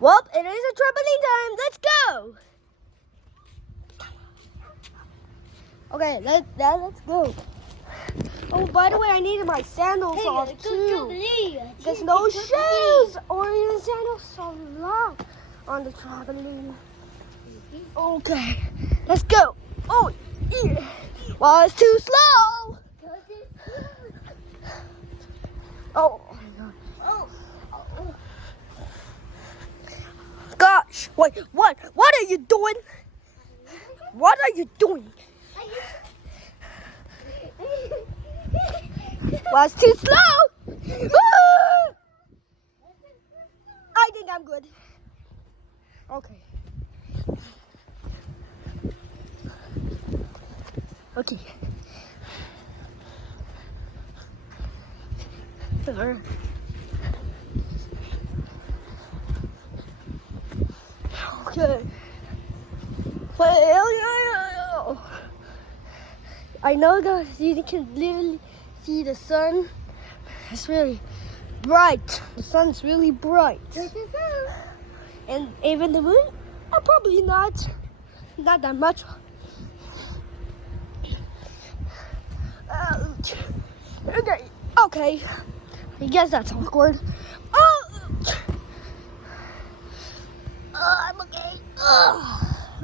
Well, it is a trampoline time. Let's go. Okay, let's go. Oh, by the way, I needed my sandals off too. There's no shoes or even sandals so long on the trampoline. Okay, let's go. Oh, yeah. Well, it's too slow. Oh my God. Gosh, wait, what are you doing? What are you doing? Well, it's too slow. I think I'm good. Okay. Okay. Okay. Well, I know guys, you can literally see the sun. It's really bright. The sun's really bright. And even the moon, probably not that much. Okay. I guess that's awkward. I'm okay.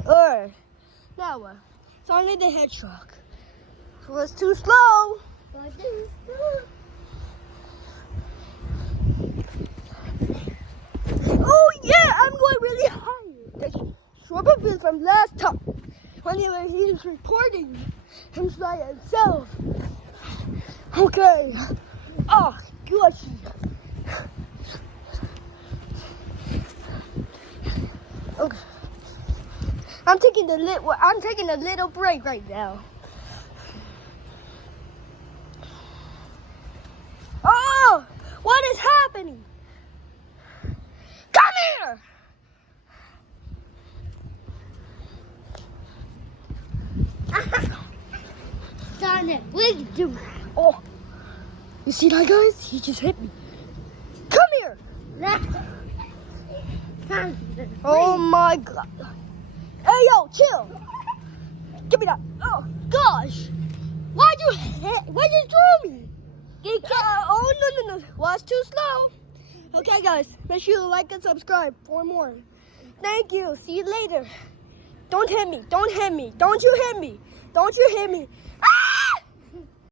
Alright. Now what? It's only the hedgehog. It was too slow. Oh yeah, I'm going really high. That's Robert from last time. When he was recording him by himself. Okay. Oh gosh. Okay. I'm taking a little break right now. Oh, what is happening? Come here. Sonic, what are you doing? Oh, you see that, guys? He just hit me. Come here. Oh my God. Hey, yo, chill. Give me that. Oh, gosh. Why'd you throw me? Oh, no. Well, it's too slow. Okay, guys. Make sure you like and subscribe for more. Thank you. See you later. Don't hit me. Don't hit me. Don't you hit me. Don't you hit me.